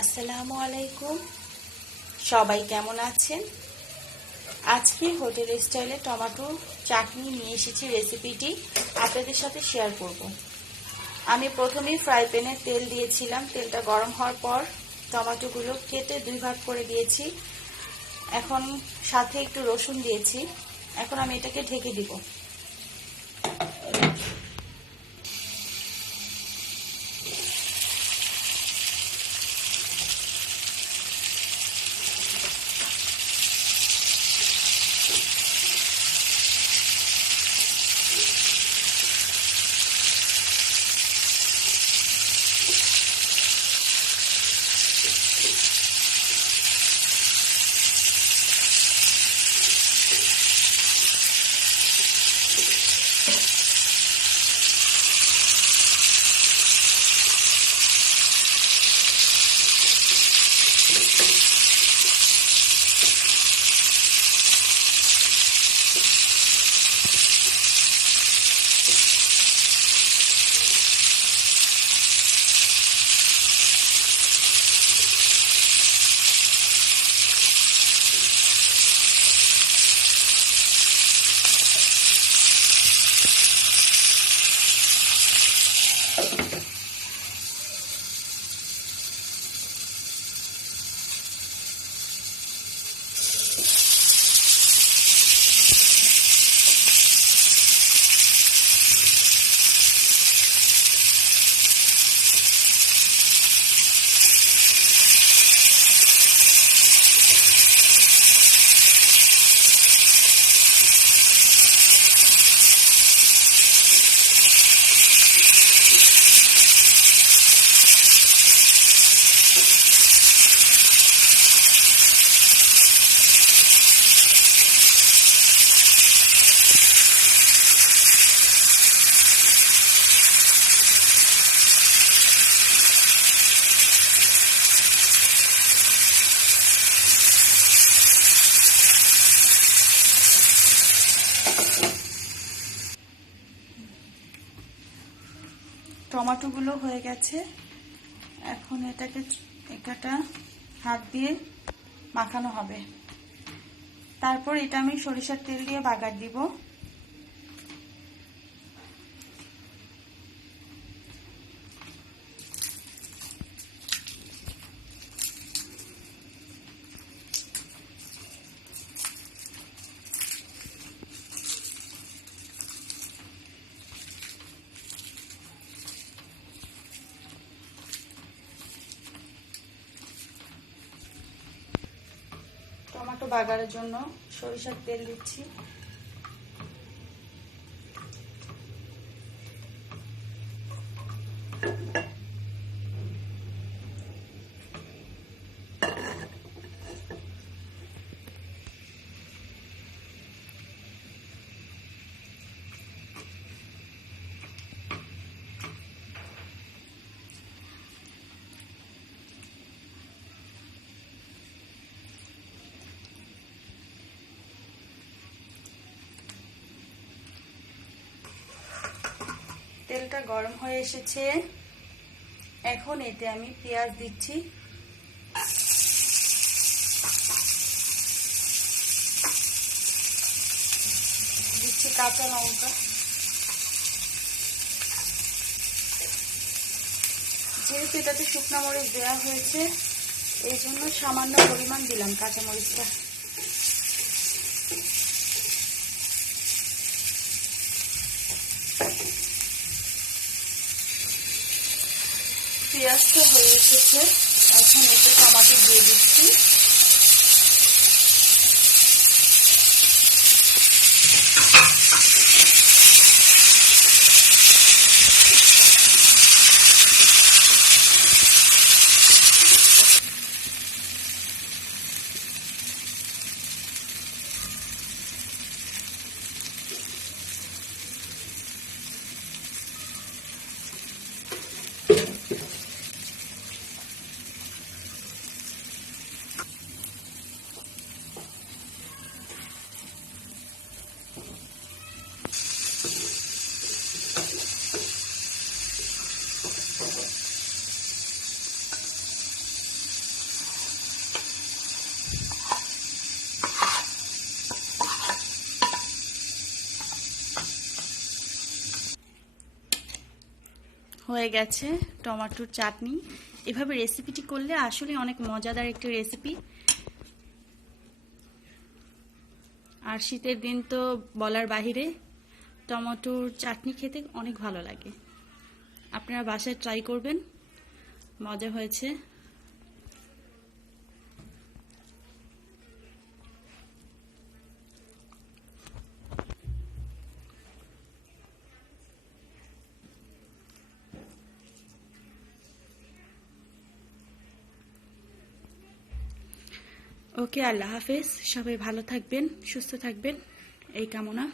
আসসালামু আলাইকুম। সবাই কেমন আছেন? আজকে হোটেল স্টাইলে টমেটো চাটনি নিয়ে এসেছি। রেসিপিটি আপনাদের সাথে শেয়ার করব। আমি প্রথমেই ফ্রাই প্যানে তেল দিয়েছিলাম। তেলটা গরম হওয়ার পর টমেটোগুলো কেটে দুই ভাগ করে দিয়েছি। এখন সাথে একটু রসুন দিয়েছি। এখন আমি এটাকে ঢেকে দিব। টমেটোগুলো হয়ে গেছে। এখন এটাকে একটা হাত দিয়ে মাখানো হবে। তারপর এটা আমি সরিষার তেল দিয়ে বাগার দিব। টমেটো বাগারের জন্য সরিষার তেল দিচ্ছি। তেলটা গরম হয়ে এসেছে। এখন এতে আমি পেঁয়াজ দিচ্ছি। দিচ্ছি কাঁচা লঙ্কা। যেহেতু এটাতে শুকনো মরিচ দেওয়া হয়েছে, এই জন্য সামান্য পরিমাণ দিলাম কাঁচা মরিচটা। পেঁয়াজটা হয়ে এসেছে। এখন এতে টমেটো দিয়ে দিচ্ছি। হয়ে গেছে টমেটোর চাটনি। এভাবে রেসিপিটি করলে আসলে অনেক মজাদার একটি রেসিপি। আর শীতের দিন তো বলার বাহিরে, টমেটোর চাটনি খেতে অনেক ভালো লাগে। আপনারা বাসায় ট্রাই করবেন, মজা হয়েছে। ওকে, আল্লাহ হাফেজ। সবাই ভালো থাকবেন, সুস্থ থাকবেন এই কামনা।